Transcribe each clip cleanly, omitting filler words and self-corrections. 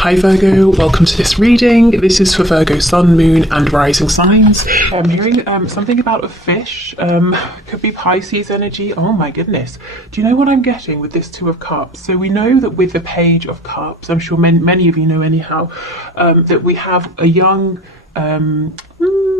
Hi Virgo, welcome to this reading. This is for Virgo Sun, Moon and Rising signs. I'm hearing something about a fish, could be Pisces energy. Oh my goodness. Do you know what I'm getting with this Two of Cups? So we know that with the Page of Cups, I'm sure many of you know anyhow, that we have a young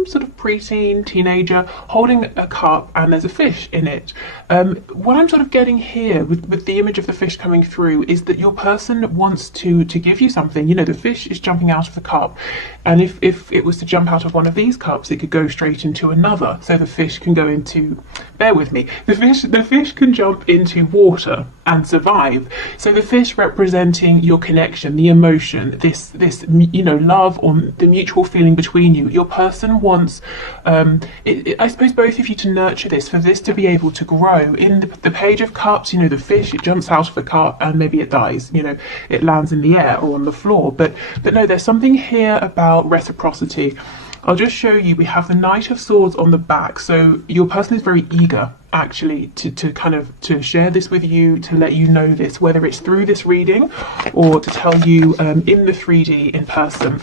sort of preteen, teenager holding a cup and there's a fish in it. What I'm sort of getting here with the image of the fish coming through is that your person wants to give you something. You know, the fish is jumping out of the cup, and if it was to jump out of one of these cups, it could go straight into another. So the fish can go into, bear with me, the fish can jump into water and survive. So the fish representing your connection, the emotion, this you know, love, or the mutual feeling between you. Your person wants, I suppose, both of you to nurture this, for this to be able to grow. In the Page of Cups, you know, the fish, it jumps out of the cup and maybe it dies, you know, it lands in the air or on the floor. But no, there's something here about reciprocity. I'll just show you, we have the Knight of Swords on the back. So your person is very eager actually to share this with you, to let you know this, whether it's through this reading or to tell you in the 3D in person.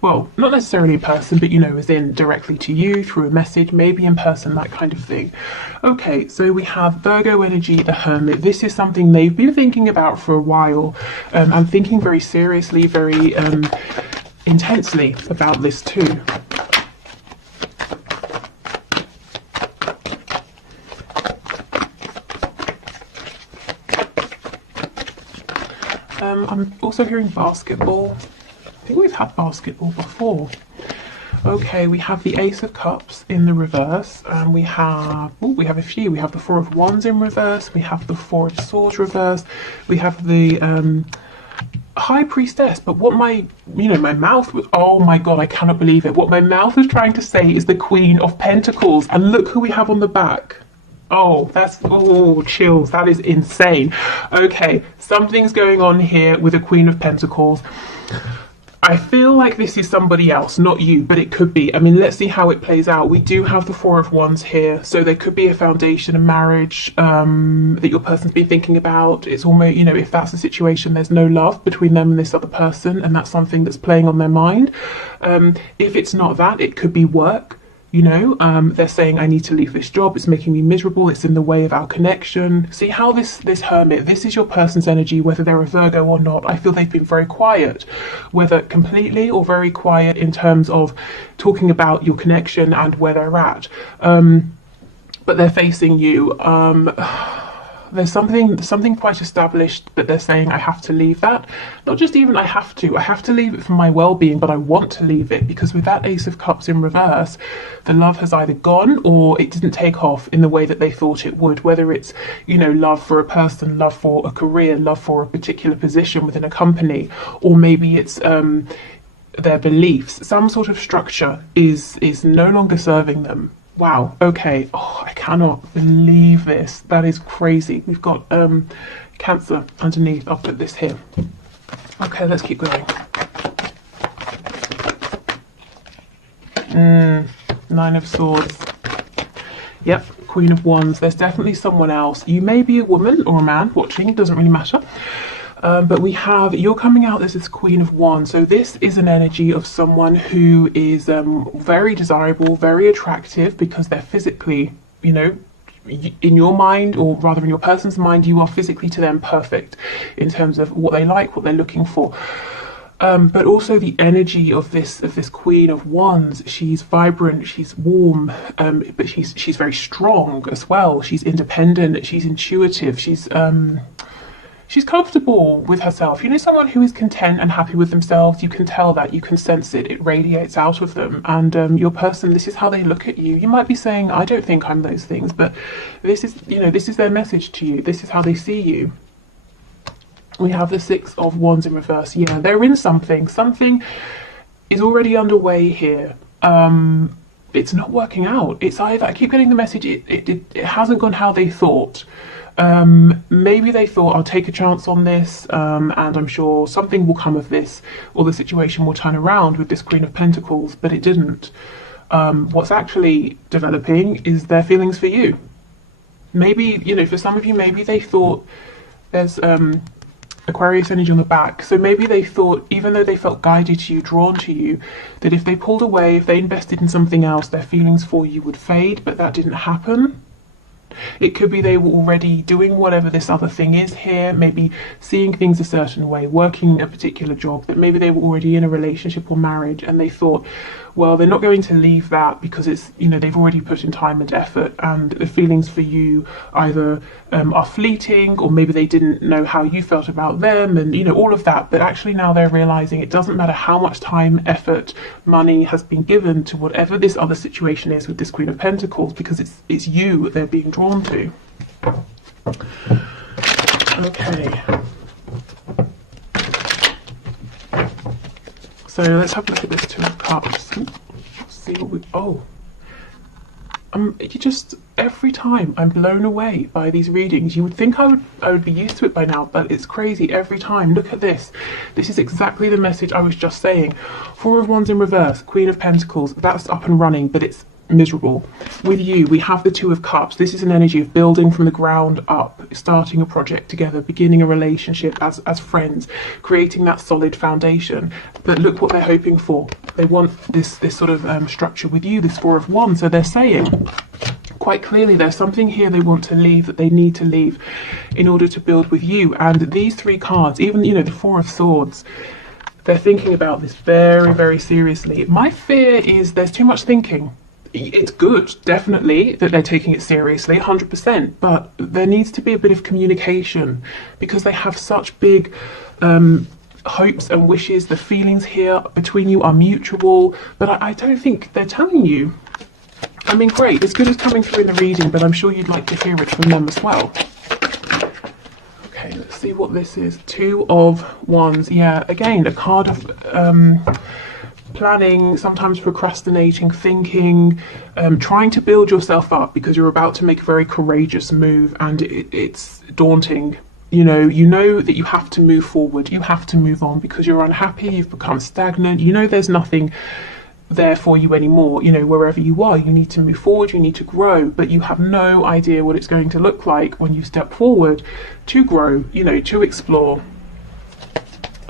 Well, not necessarily in person, but you know, as in directly to you through a message, maybe in person, that kind of thing. Okay, so we have Virgo energy, the Hermit. This is something they've been thinking about for a while. I'm thinking very seriously, very intensely about this too. I'm also hearing basketball. I think we've had basketball before. Okay, we have the Ace of Cups in the reverse, and we have a few. We have the Four of Wands in reverse, we have the Four of Swords reverse, we have the High Priestess. But what my mouth was, oh my god, I cannot believe it. What my mouth was trying to say is the Queen of Pentacles, and look who we have on the back. Oh, chills. That is insane. Okay, something's going on here with the Queen of Pentacles. I feel like this is somebody else, not you, but it could be. I mean, let's see how it plays out. We do have the Four of Wands here, so there could be a foundation, a marriage that your person's been thinking about. It's almost, you know, if that's the situation, there's no love between them and this other person, and that's something that's playing on their mind. If it's not that, it could be work. You know, they're saying, I need to leave this job, it's making me miserable, it's in the way of our connection. See how this Hermit, this is your person's energy, whether they're a Virgo or not. I feel they've been very quiet, whether completely or very quiet in terms of talking about your connection and where they're at. But they're facing you. There's something quite established, but they're saying, I have to leave that. Not just even I have to leave it for my well-being, but I want to leave it, because with that Ace of Cups in reverse, the love has either gone or it didn't take off in the way that they thought it would, whether it's, you know, love for a person, love for a career, love for a particular position within a company, or maybe it's their beliefs. Some sort of structure is no longer serving them. Wow, okay. Oh, I cannot believe this. That is crazy. We've got Cancer underneath. I'll put this here. Okay, let's keep going. Nine of Swords. Yep, Queen of Wands. There's definitely someone else. You may be a woman or a man watching, it doesn't really matter. But we have, you're coming out as this Queen of Wands. So this is an energy of someone who is very desirable, very attractive, because they're physically, you know, in your mind, or rather in your person's mind, you are physically to them perfect in terms of what they like, what they're looking for. But also the energy of this Queen of Wands, she's vibrant, she's warm, but she's very strong as well. She's independent, she's intuitive, she's comfortable with herself. You know, someone who is content and happy with themselves, you can tell that, you can sense it, it radiates out of them. And your person, this is how they look at you. You might be saying, I don't think I'm those things, but this is, you know, this is their message to you. This is how they see you. We have the Six of Wands in reverse. Yeah, they're in something. Something is already underway here. It's not working out. It's either, I keep getting the message, it hasn't gone how they thought. Maybe they thought, I'll take a chance on this, and I'm sure something will come of this, or the situation will turn around with this Queen of Pentacles, but it didn't. What's actually developing is their feelings for you. Maybe, you know, for some of you, maybe they thought there's Aquarius energy on the back. So maybe they thought, even though they felt guided to you, drawn to you, that if they pulled away, if they invested in something else, their feelings for you would fade, but that didn't happen. It could be they were already doing whatever this other thing is here, maybe seeing things a certain way, working a particular job, that maybe they were already in a relationship or marriage, and they thought, well, they're not going to leave that because it's, you know, they've already put in time and effort, and the feelings for you either are fleeting, or maybe they didn't know how you felt about them, and, you know, all of that. But actually now they're realizing it doesn't matter how much time, effort, money has been given to whatever this other situation is with this Queen of Pentacles, because it's you they're being drawn to. Okay. So let's have a look at this Two of Cups. Let's see what we... Oh. You just... Every time I'm blown away by these readings. You would think I would be used to it by now, but it's crazy every time. Look at this. This is exactly the message I was just saying. Four of Wands in reverse, Queen of Pentacles. That's up and running, but it's miserable. With you, we have the Two of Cups. This is an energy of building from the ground up, starting a project together, beginning a relationship as friends, creating that solid foundation. But look what they're hoping for. They want this sort of structure with you, this Four of Wands. So they're saying quite clearly there's something here they want to leave, that they need to leave in order to build with you. And these three cards, even, you know, the Four of Swords, they're thinking about this very, very seriously. My fear is there's too much thinking. It's good, definitely, that they're taking it seriously, 100%, but there needs to be a bit of communication, because they have such big hopes and wishes. The feelings here between you are mutual, but I don't think they're telling you. I mean, great, it's good as coming through in the reading, but I'm sure you'd like to hear it from them as well. Okay, let's see what this is. Two of Wands. Yeah, again, a card of planning, sometimes procrastinating, thinking, trying to build yourself up because you're about to make a very courageous move, and it's daunting. You know that you have to move forward, you have to move on because you're unhappy, you've become stagnant, you know there's nothing there for you anymore. You know, wherever you are, you need to move forward, you need to grow, but you have no idea what it's going to look like when you step forward to grow, you know, to explore.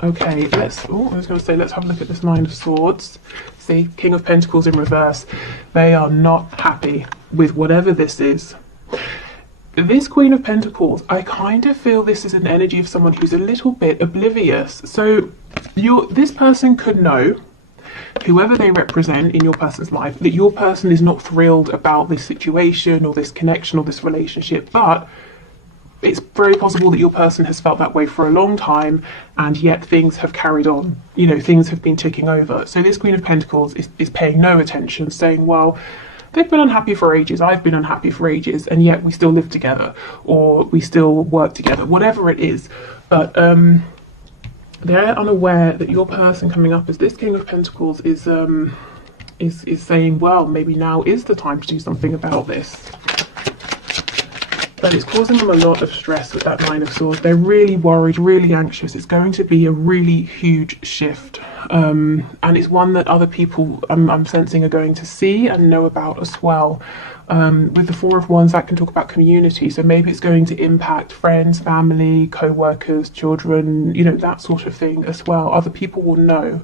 Okay, I was going to say, let's have a look at this Nine of Swords. See, King of Pentacles in reverse. They are not happy with whatever this is. This Queen of Pentacles, I kind of feel this is an energy of someone who's a little bit oblivious. So this person could know, whoever they represent in your person's life, that your person is not thrilled about this situation or this connection or this relationship, but it's very possible that your person has felt that way for a long time, and yet things have carried on. You know, things have been ticking over. So this Queen of Pentacles is paying no attention, saying, well, they've been unhappy for ages, I've been unhappy for ages, and yet we still live together, or we still work together, whatever it is. But they're unaware that your person coming up as this King of Pentacles is saying, well, maybe now is the time to do something about this. But it's causing them a lot of stress with that Nine of Swords. They're really worried, really anxious. It's going to be a really huge shift. And it's one that other people, I'm sensing, are going to see and know about as well. With the Four of Wands, that can talk about community. So maybe it's going to impact friends, family, co-workers, children, you know, that sort of thing as well. Other people will know.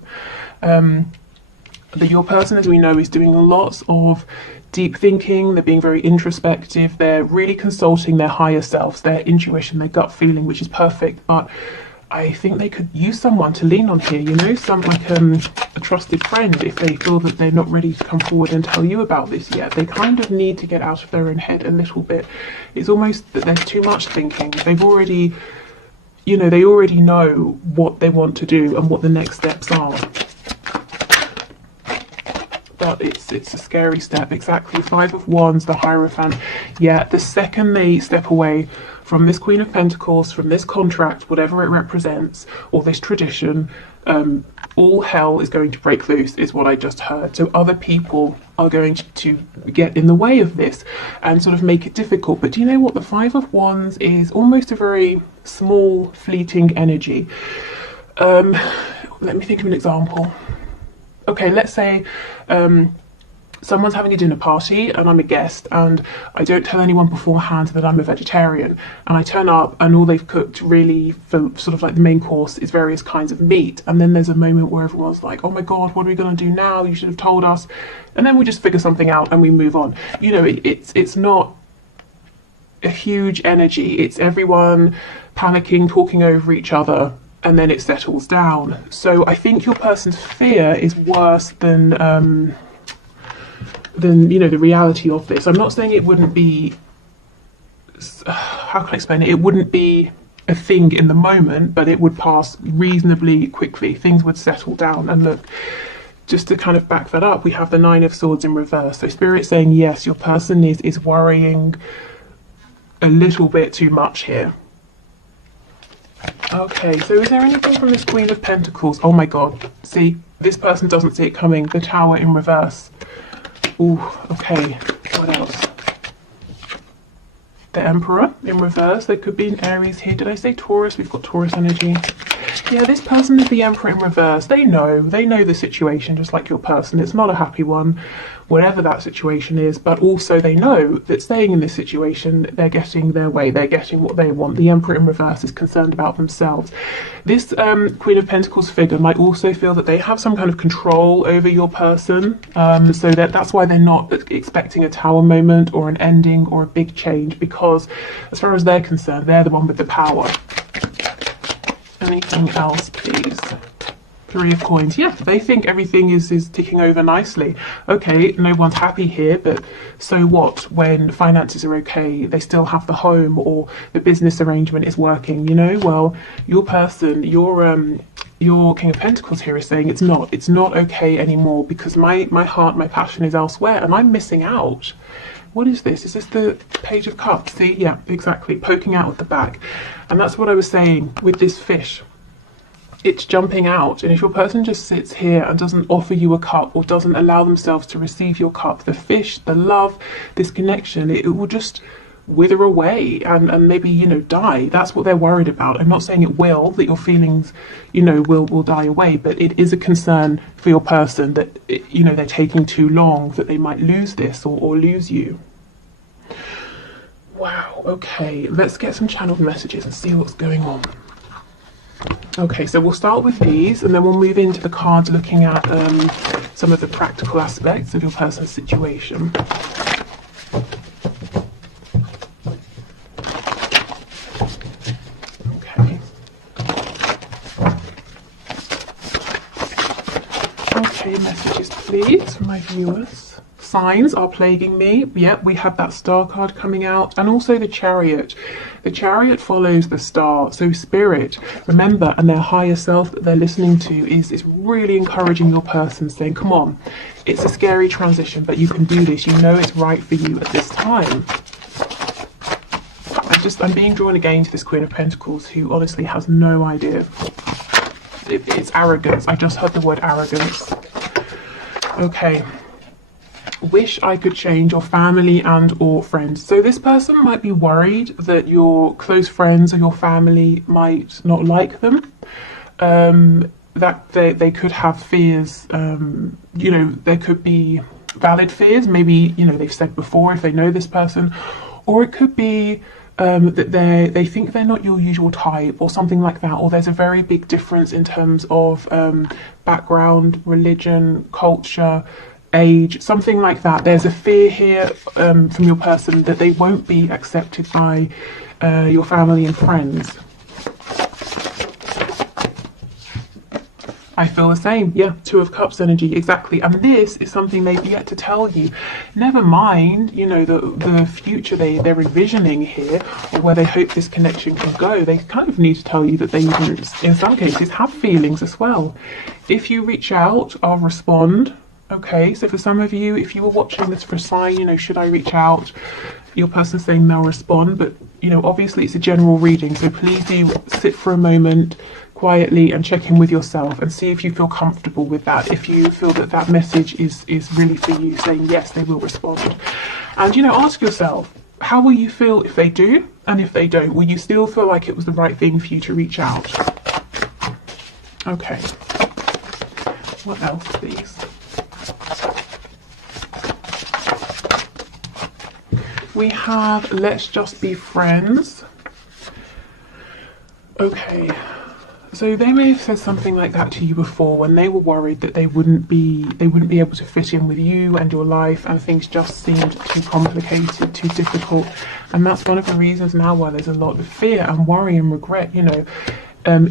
That your person, as we know, is doing lots of deep thinking. They're being very introspective. They're really consulting their higher selves, their intuition, their gut feeling, which is perfect. But I think they could use someone to lean on here, you know, like a trusted friend, if they feel that they're not ready to come forward and tell you about this yet. They kind of need to get out of their own head a little bit. It's almost that there's too much thinking. They've already, you know, they already know what they want to do and what the next steps are. But it's a scary step. Exactly. Five of Wands, the Hierophant. Yeah, the second they step away from this Queen of Pentacles, from this contract, whatever it represents, or this tradition, all hell is going to break loose, is what I just heard. So other people are going to get in the way of this and sort of make it difficult. But do you know what? The Five of Wands is almost a very small, fleeting energy. Let me think of an example. Okay, let's say someone's having a dinner party and I'm a guest, and I don't tell anyone beforehand that I'm a vegetarian, and I turn up and all they've cooked really for sort of like the main course is various kinds of meat, and then there's a moment where everyone's like, oh my god, what are we going to do now, you should have told us, and then we just figure something out and we move on. You know, it's not a huge energy, it's everyone panicking, talking over each other, and then it settles down. So I think your person's fear is worse than you know, the reality of this. I'm not saying it wouldn't be, how can I explain it? It wouldn't be a thing in the moment, but it would pass reasonably quickly. Things would settle down. And look, just to kind of back that up, we have the Nine of Swords in reverse. So Spirit saying, yes, your person is worrying a little bit too much here. Okay, so is there anything from this Queen of Pentacles? Oh my god, see, this person doesn't see it coming. The Tower in reverse. Ooh, okay, what else? The Emperor in reverse. There could be an Aries here. Did I say Taurus? We've got Taurus energy. Yeah, this person is the Emperor in reverse. They know the situation, just like your person. It's not a happy one, whatever that situation is, but also they know that staying in this situation, they're getting their way, they're getting what they want. The Emperor in reverse is concerned about themselves. This Queen of Pentacles figure might also feel that they have some kind of control over your person, so that's why they're not expecting a Tower moment or an ending or a big change, because as far as they're concerned, they're the one with the power. Anything else, please? Three of Coins. Yeah, they think everything is ticking over nicely. Okay, no one's happy here, but so what? When finances are okay, they still have the home, or the business arrangement is working, you know? Well, your person, your King of Pentacles here is saying it's not okay anymore, because my heart, my passion is elsewhere, and I'm missing out. What is this? Is this the Page of Cups? See, yeah, exactly, poking out at the back. And that's what I was saying with this fish. It's jumping out, and if your person just sits here and doesn't offer you a cup, or doesn't allow themselves to receive your cup, the fish, the love, this connection, it will just wither away and maybe, you know, die. That's what they're worried about. I'm not saying it will, that your feelings, you know, will die away, but it is a concern for your person that, you know, they're taking too long, that they might lose this or lose you. Wow, okay, let's get some channeled messages and see what's going on. Okay, so we'll start with these, and then we'll move into the cards looking at some of the practical aspects of your person's situation. Okay. Okay, messages please from my viewers. Signs are plaguing me. Yep, we have that Star card coming out, and also the Chariot. The Chariot follows the Star, so Spirit, remember, and their higher self that they're listening to is really encouraging your person, saying, come on, it's a scary transition, but you can do this. You know it's right for you at this time. I'm being drawn again to this Queen of Pentacles, who honestly has no idea. It's arrogance. I just heard the word arrogance. Okay. Wish I could change your family and or friends. So this person might be worried that your close friends or your family might not like them, that they could have fears, you know, there could be valid fears, maybe, you know, they've said before if they know this person, or it could be that they think they're not your usual type or something like that, or there's a very big difference in terms of background, religion, culture, age, something like that. There's a fear here from your person that they won't be accepted by your family and friends. I feel the same. Yeah, Two of Cups energy, exactly. And this is something they've yet to tell you. Never mind, you know, the future they're envisioning here, or where they hope this connection can go. They kind of need to tell you that they even, in some cases, have feelings as well. If you reach out, I'll respond. Okay, so for some of you, if you were watching this for a sign, you know, should I reach out? Your person's saying they'll respond, but, you know, obviously it's a general reading, so please do sit for a moment quietly and check in with yourself and see if you feel comfortable with that. If you feel that that message is really for you, saying yes, they will respond. And, you know, ask yourself, how will you feel if they do? And if they don't, will you still feel like it was the right thing for you to reach out? Okay. What else, please? we have let's just be friends. Okay, so they may have said something like that to you before when they were worried that they wouldn't be able to fit in with you and your life, and things just seemed too complicated, too difficult. And that's one of the reasons now why there's a lot of fear and worry and regret, you know.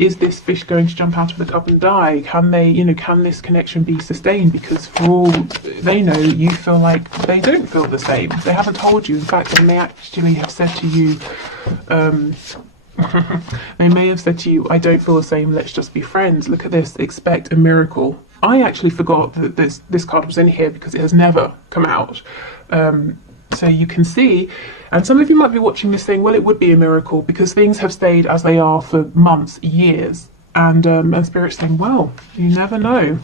Is this fish going to jump out of the cup and die? Can they, you know, can this connection be sustained? Because for all they know, you feel like they don't feel the same. They haven't told you. In fact, they may actually have said to you, they may have said to you, I don't feel the same, let's just be friends. Look at this, expect a miracle. I actually forgot that this card was in here because it has never come out. So you can see, and some of you might be watching this saying, well, it would be a miracle because things have stayed as they are for months, years. And Spirit's saying, well, you never know.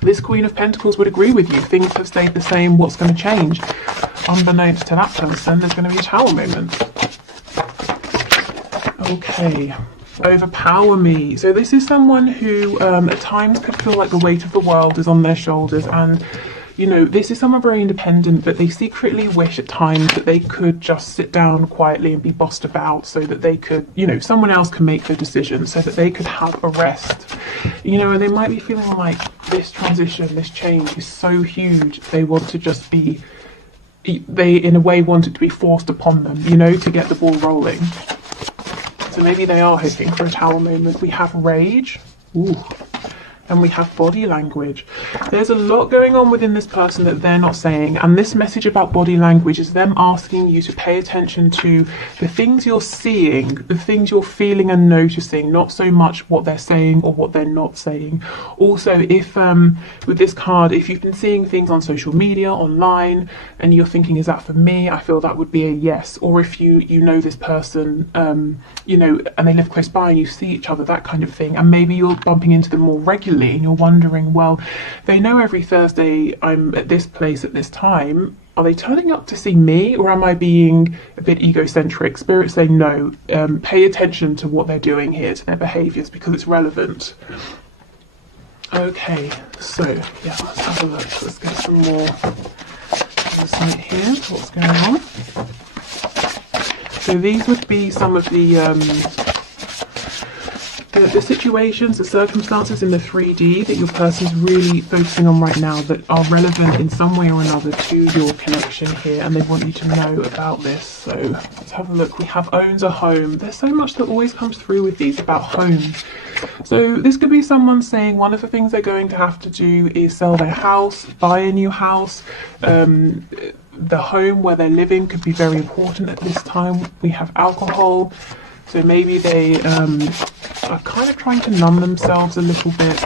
This Queen of Pentacles would agree with you. Things have stayed the same. What's going to change? Unbeknownst to that person, there's going to be a Tower moment. Okay. Overpower me. So this is someone who at times could feel like the weight of the world is on their shoulders, and you know, this is someone very independent, but they secretly wish at times that they could just sit down quietly and be bossed about so that they could, you know, someone else can make the decision so that they could have a rest. You know, and they might be feeling like this transition, this change is so huge, they want to just be, they in a way want it to be forced upon them, you know, to get the ball rolling. So maybe they are hoping for a Tower moment. We have rage. Ooh. And we have body language. There's a lot going on within this person that they're not saying, and this message about body language is them asking you to pay attention to the things you're seeing, the things you're feeling and noticing, not so much what they're saying or what they're not saying. Also, if with this card, if you've been seeing things on social media, online, and you're thinking, is that for me? I feel that would be a yes. Or if you know this person, you know, and they live close by and you see each other, that kind of thing, and maybe you're bumping into them more regularly, and you're wondering, well, they know every Thursday I'm at this place at this time. Are they turning up to see me, or am I being a bit egocentric? Spirit saying no, pay attention to what they're doing here, to their behaviours, because it's relevant. Okay, so yeah, let's have a look. Let's get some more insight here to what's going on. So these would be some of the situations, the circumstances in the 3D that your person's really focusing on right now that are relevant in some way or another to your connection here, and they want you to know about this. So let's have a look. We have owns a home. There's so much that always comes through with these about homes. So this could be someone saying one of the things they're going to have to do is sell their house, buy a new house. The home where they're living could be very important at this time. We have alcohol. So maybe they are kind of trying to numb themselves a little bit.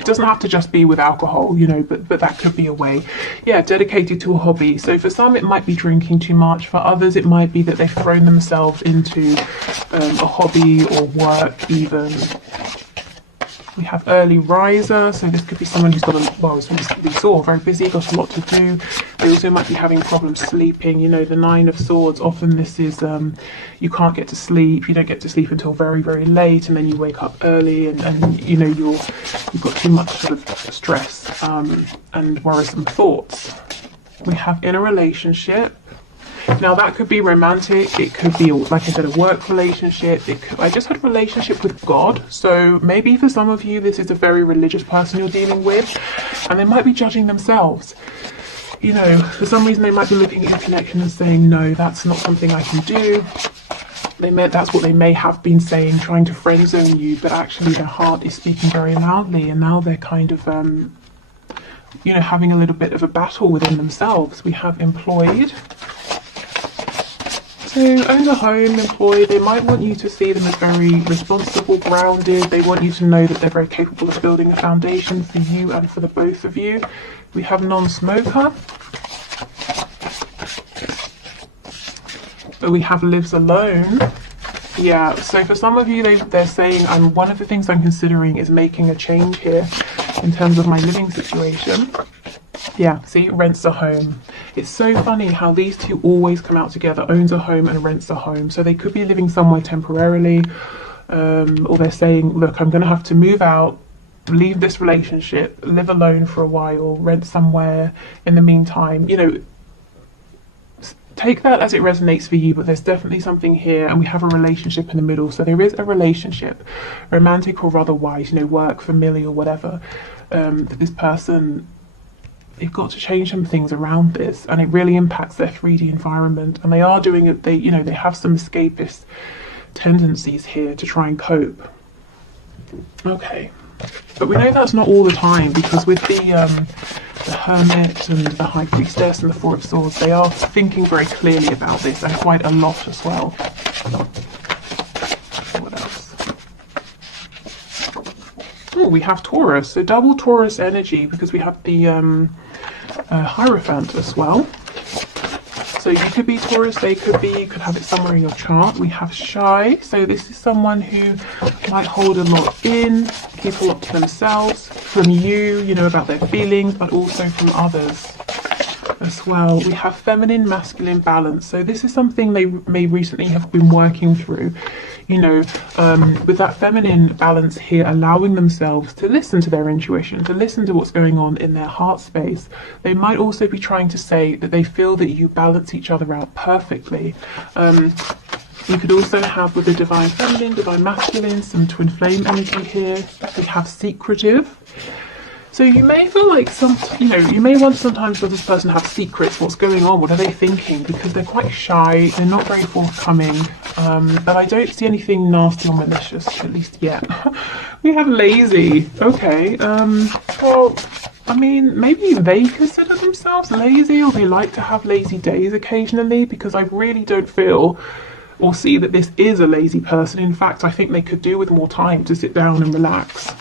It doesn't have to just be with alcohol, you know, but that could be a way. Yeah, dedicated to a hobby. So for some it might be drinking too much. For others it might be that they've thrown themselves into a hobby or work even. We have early riser, so this could be someone who's got we saw, very busy, got a lot to do. They also might be having problems sleeping. You know, the Nine of Swords, often this is, you can't get to sleep, you don't get to sleep until very, very late, and then you wake up early, and you know, you've got too much sort of stress and worrisome thoughts. We have in a relationship. Now that could be romantic, it could be, like I said, a work relationship. I just had a relationship with God, so maybe for some of you this is a very religious person you're dealing with, and they might be judging themselves. You know, for some reason they might be looking at your connection and saying, no, that's not something I can do. That's what they may have been saying, trying to friend zone you, but actually their heart is speaking very loudly, and now they're kind of you know, having a little bit of a battle within themselves. We have employed. So owns a home, employed, they might want you to see them as very responsible, grounded. They want you to know that they're very capable of building a foundation for you and for the both of you. We have non-smoker. We have lives alone. Yeah, so for some of you, they're saying, one of the things I'm considering is making a change here in terms of my living situation. Yeah, see, rents a home. It's so funny how these two always come out together, owns a home and rents a home. So they could be living somewhere temporarily, or they're saying, look, I'm going to have to move out, leave this relationship, live alone for a while, rent somewhere in the meantime. You know, take that as it resonates for you, but there's definitely something here, and we have a relationship in the middle. So there is a relationship, romantic or otherwise, you know, work, familial, whatever, that this person, they've got to change some things around this, and it really impacts their 3D environment. And they are doing it, they have some escapist tendencies here to try and cope. Okay, but we know that's not all the time, because with the Hermit and the High Priestess and the Four of Swords, they are thinking very clearly about this, and quite a lot as well. What else? Oh, we have Taurus, so double Taurus energy, because we have the Hierophant as well. So you could be Taurus, they could be, you could have it somewhere in your chart. We have Shy, so this is someone who might hold a lot in, keep a lot to themselves, from you, you know, about their feelings, but also from others as well. We have Feminine, Masculine balance. So this is something they may recently have been working through, you know, with that feminine balance here, allowing themselves to listen to their intuition, to listen to what's going on in their heart space. They might also be trying to say that they feel that you balance each other out perfectly. You could also have, with the Divine Feminine, Divine Masculine, some Twin Flame energy here. We have Secretive. So you may feel like you may wonder sometimes, does this person have secrets? What's going on? What are they thinking? Because they're quite shy, they're not very forthcoming, but I don't see anything nasty or malicious, at least yet. We have Lazy. Okay, well, I mean, maybe they consider themselves lazy, or they like to have lazy days occasionally, because I really don't feel or see that this is a lazy person. In fact, I think they could do with more time to sit down and relax.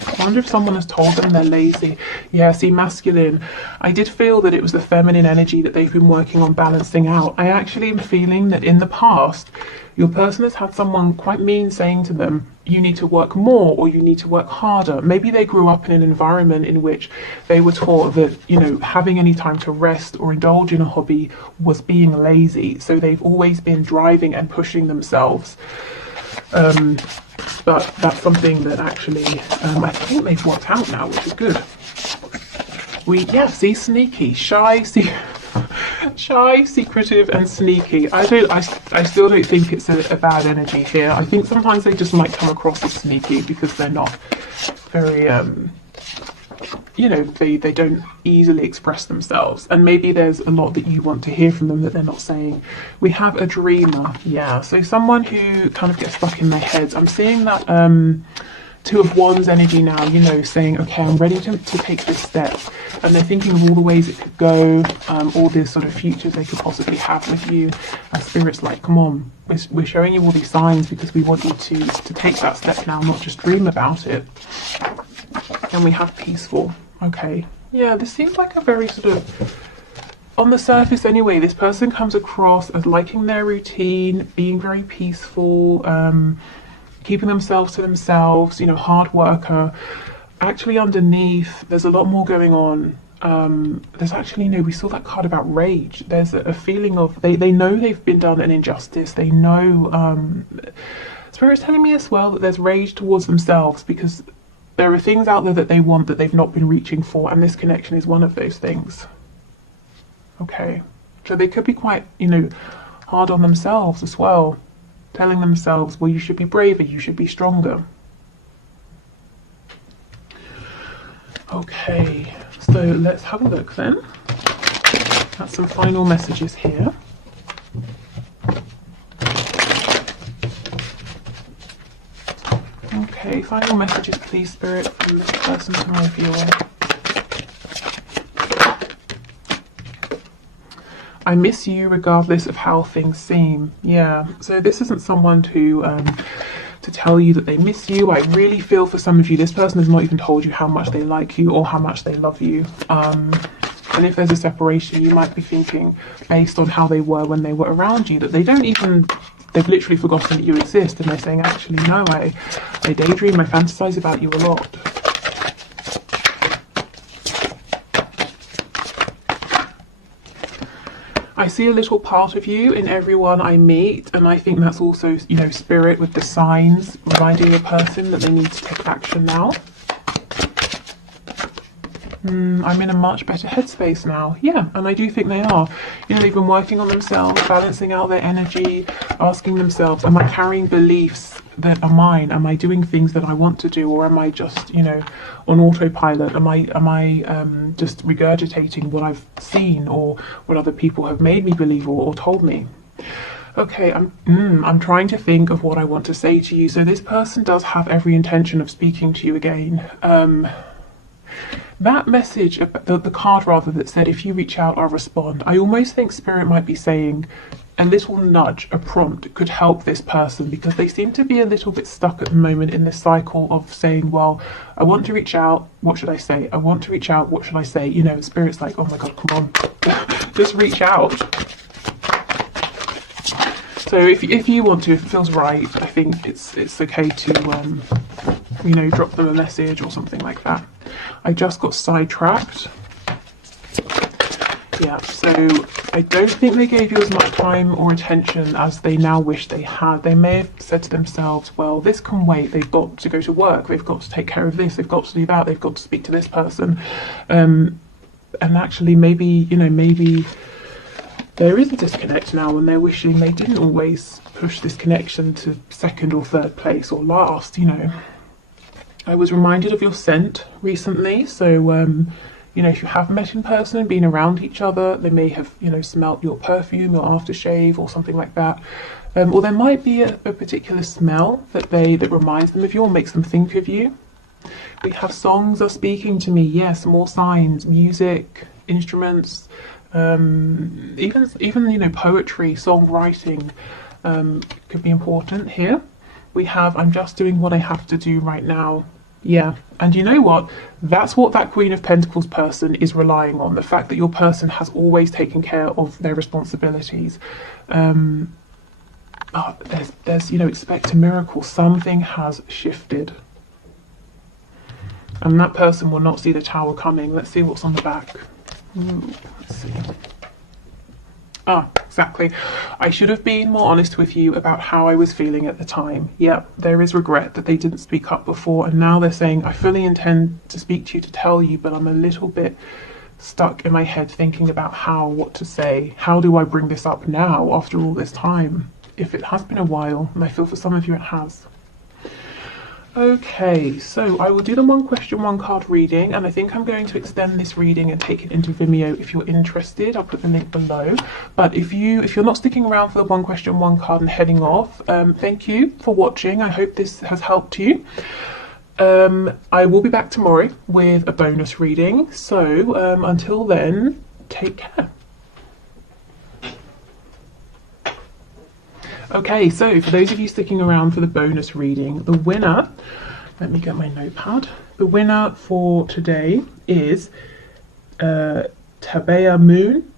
I wonder if someone has told them they're lazy. Yeah, see, Masculine. I did feel that it was the feminine energy that they've been working on balancing out. I actually am feeling that in the past, your person has had someone quite mean saying to them, you need to work more, or you need to work harder. Maybe they grew up in an environment in which they were taught that, you know, having any time to rest or indulge in a hobby was being lazy. So they've always been driving and pushing themselves. But that's something that actually I think they've worked out now, which is good. See, sneaky, shy, shy, secretive, and sneaky. I still don't think it's a bad energy here. I think sometimes they just might come across as sneaky because they're not very you know, they don't easily express themselves, and maybe there's a lot that you want to hear from them that they're not saying. We have a dreamer. Yeah, so someone who kind of gets stuck in their heads. I'm seeing that Two of Wands energy now, you know, saying, okay, I'm ready to take this step, and they're thinking of all the ways it could go, all this sort of futures they could possibly have with you. And Spirit's like, come on, we're showing you all these signs because we want you to take that step now, not just dream about it. And we have Peaceful. Okay, yeah, this seems like a very sort of, on the surface anyway, this person comes across as liking their routine, being very peaceful, keeping themselves to themselves, you know, hard worker. Actually underneath, there's a lot more going on. There's actually, no, we saw that card about rage. There's a feeling of, they know they've been done an injustice. They know, Spirit's telling me as well that there's rage towards themselves, because there are things out there that they want that they've not been reaching for, and this connection is one of those things. Okay, so they could be quite, you know, hard on themselves as well, telling themselves, well, you should be braver, you should be stronger. Okay, so let's have a look then at some final messages here. Okay, final messages, please, Spirit, from this person to my viewer. I miss you regardless of how things seem. Yeah, so this isn't someone to tell you that they miss you. I really feel for some of you, this person has not even told you how much they like you or how much they love you. And if there's a separation, you might be thinking, based on how they were when they were around you, that they don't even, they've literally forgotten that you exist, and they're saying, actually, no, I daydream, I fantasize about you a lot. I see a little part of you in everyone I meet, and I think that's also, you know, Spirit with the signs reminding the person that they need to take action now. I'm in a much better headspace now. Yeah, and I do think they are. You know, they've been working on themselves, balancing out their energy, asking themselves, am I carrying beliefs that are mine? Am I doing things that I want to do, or am I just, you know, on autopilot? Am I just regurgitating what I've seen or what other people have made me believe or told me? Okay, I'm trying to think of what I want to say to you. So this person does have every intention of speaking to you again. That message, the card rather, that said, if you reach out, I'll respond. I almost think Spirit might be saying a little nudge, a prompt could help this person, because they seem to be a little bit stuck at the moment in this cycle of saying, well, I want to reach out, what should I say? I want to reach out, what should I say? You know, Spirit's like, oh my God, come on, just reach out. So if you want to, if it feels right, I think it's okay to, you know, drop them a message or something like that. I just got sidetracked. Yeah, so I don't think they gave you as much time or attention as they now wish they had. They may have said to themselves, well, this can wait. They've got to go to work. They've got to take care of this. They've got to do that. They've got to speak to this person. And actually, maybe, you know, maybe there is a disconnect now, and they're wishing they didn't always push this connection to second or third place or last, you know. I was reminded of your scent recently, so you know, if you have met in person and been around each other, they may have, you know, smelt your perfume or aftershave or something like that. Or there might be a particular smell that reminds them of you or makes them think of you. We have songs are speaking to me, yes, more signs, music, instruments, even you know, poetry, songwriting could be important here. We have, I'm just doing what I have to do right now. Yeah, and you know what? That's what that Queen of Pentacles person is relying on. The fact that your person has always taken care of their responsibilities. There's you know, expect a miracle. Something has shifted. And that person will not see the Tower coming. Let's see what's on the back. Let's see. Ah, exactly. I should have been more honest with you about how I was feeling at the time. Yeah, there is regret that they didn't speak up before, and now they're saying, I fully intend to speak to you, to tell you, but I'm a little bit stuck in my head thinking about what to say. How do I bring this up now after all this time? If it has been a while, and I feel for some of you it has. Okay, so I will do the one question, one card reading, and I think I'm going to extend this reading and take it into Vimeo if you're interested. I'll put the link below. But if you're not sticking around for the one question, one card and heading off, thank you for watching. I hope this has helped you. I will be back tomorrow with a bonus reading. So until then, take care. Okay, so for those of you sticking around for the bonus reading, the winner, let me get my notepad. The winner for today is Tabea Moon.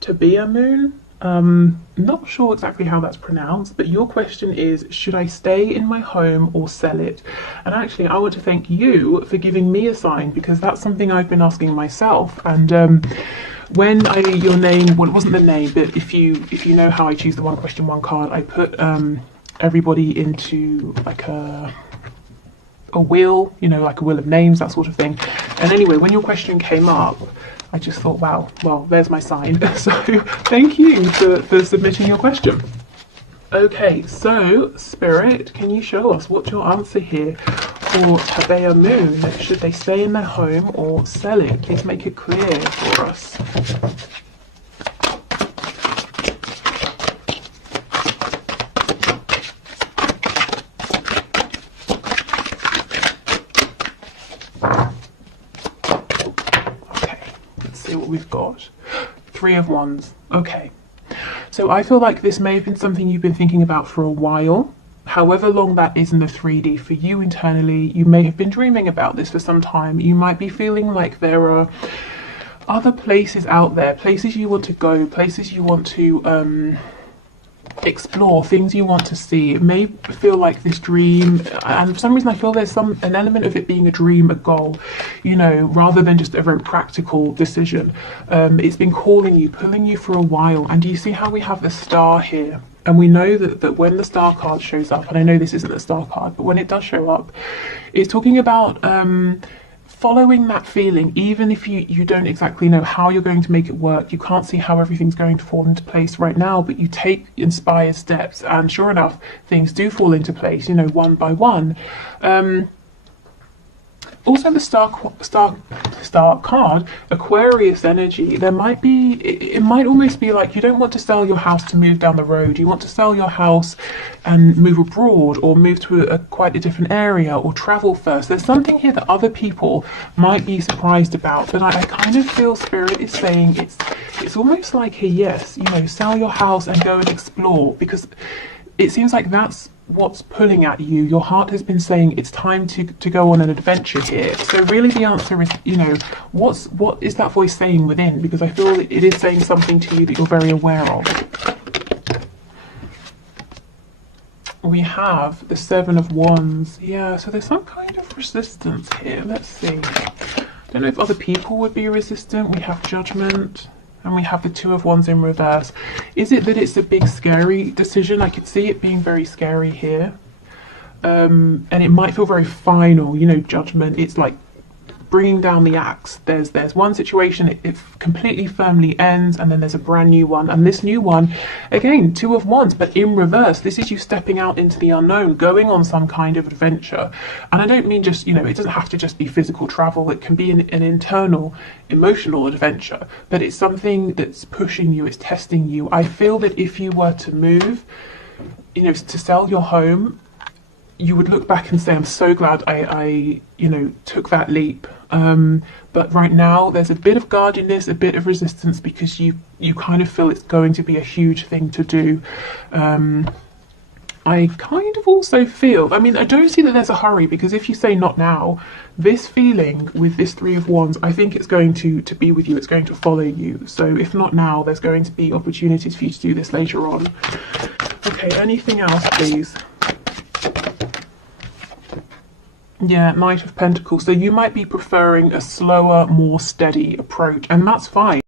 Not sure exactly how that's pronounced, but your question is, should I stay in my home or sell it? And actually, I want to thank you for giving me a sign, because that's something I've been asking myself. And when your name, well, it wasn't the name, but if you know how I choose the one question, one card, I put everybody into like a wheel, you know, like a wheel of names, that sort of thing. And anyway, when your question came up, I just thought, wow, well, there's my sign. So thank you for submitting your question. Okay, so Spirit, can you show us what's your answer here for Tabea Moon? Should they stay in their home or sell it? Please make it clear for us. Okay, let's see what we've got. Three of Wands. Okay. So I feel like this may have been something you've been thinking about for a while. However long that is in the 3D for you internally, you may have been dreaming about this for some time. You might be feeling like there are other places out there, places you want to go, places you want to explore, things you want to see. It may feel like this dream, and for some reason I feel there's an element of it being a dream, a goal, you know, rather than just a very practical decision. It's been calling you, pulling you for a while. And do you see how we have the star here? And we know that when the star card shows up, and I know this isn't the star card, but when it does show up, it's talking about following that feeling, even if you don't exactly know how you're going to make it work, you can't see how everything's going to fall into place right now, but you take inspired steps, and sure enough, things do fall into place, you know, one by one. Also, the star card, Aquarius energy. There might be, it might almost be like you don't want to sell your house to move down the road. You want to sell your house and move abroad, or move to quite a different area, or travel first. There's something here that other people might be surprised about, but I kind of feel Spirit is saying it's almost like a yes, you know, sell your house and go and explore, because it seems like that's what's pulling at you. Your heart has been saying it's time to go on an adventure here. So really the answer is, you know, what is that voice saying within? Because I feel it is saying something to you that you're very aware of. We have the Seven of Wands. Yeah, so there's some kind of resistance here. Let's see. I don't know if other people would be resistant. We have Judgment. And we have the Two of Wands in reverse. Is it that it's a big scary decision? I could see it being very scary here. And it might feel very final, you know, Judgment. It's like bringing down the axe. There's one situation, it completely firmly ends, and then there's a brand new one. And this new one, again, Two of Wands, but in reverse. This is you stepping out into the unknown, going on some kind of adventure. And I don't mean just, you know, it doesn't have to just be physical travel. It can be an internal, emotional adventure. But it's something that's pushing you, it's testing you. I feel that if you were to move, you know, to sell your home, you would look back and say, I'm so glad I you know, took that leap. But right now there's a bit of guardedness, a bit of resistance, because you kind of feel it's going to be a huge thing to do. I kind of also feel, I mean, I don't see that there's a hurry, because if you say not now, this feeling with this Three of Wands, I think it's going to be with you, it's going to follow you. So if not now, there's going to be opportunities for you to do this later on. Okay, anything else, please? Yeah, Knight of Pentacles. So you might be preferring a slower, more steady approach, and that's fine.